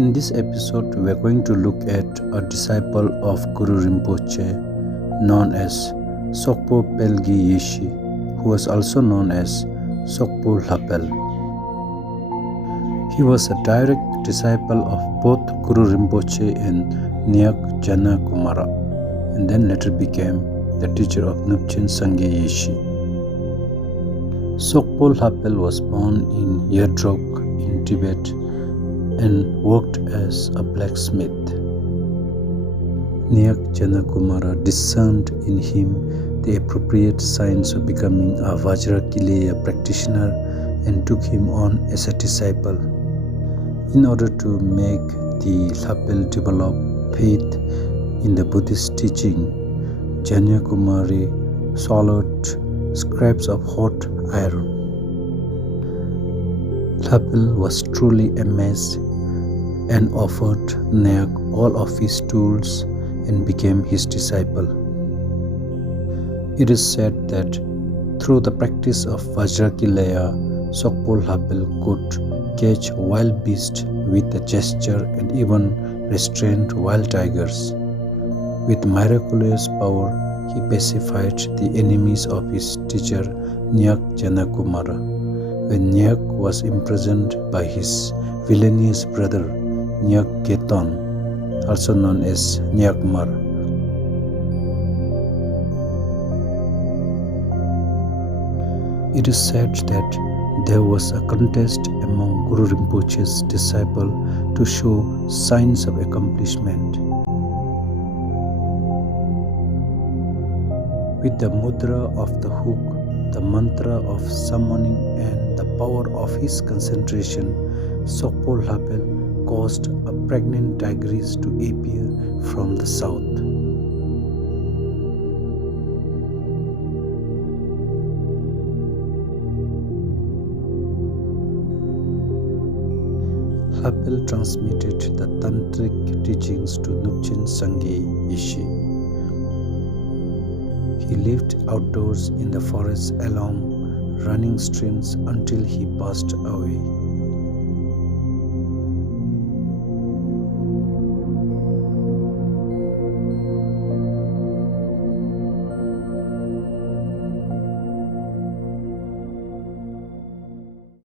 In this episode, we are going to look at a disciple of Guru Rinpoche known as Sokpo Pelgi Yeshi, who was also known as Sokpo Lapel. He was a direct disciple of both Guru Rinpoche and Nyak Jana Kumara, and then later became the teacher of Nupchen Sangye Yeshi. Sokpo Lapel was born in Yerdrok in Tibet and worked as a blacksmith. Nyak Jana Kumara discerned in him the appropriate signs of becoming a Vajrakileya practitioner and took him on as a disciple. In order to make the Lapel develop faith in the Buddhist teaching, Jana Kumari swallowed scraps of hot iron. Lapel was truly amazed and offered Nyak all of his tools and became his disciple. It is said that through the practice of Vajrakileya, Sokpo Lapel could catch wild beasts with a gesture and even restrained wild tigers. With miraculous power, he pacified the enemies of his teacher Nyak Jana Kumara. When Nyak was imprisoned by his villainous brother Nyak Keton, also known as Nyakmar, it is said that there was a contest among Guru Rinpoche's disciples to show signs of accomplishment. With the mudra of the hook, the mantra of summoning and the power of his concentration, Sokpo Lapel caused a pregnant tigress to appear from the south. Lapel transmitted the tantric teachings to Nupchen Sangye Yeshi. He lived outdoors in the forest along running streams until he passed away.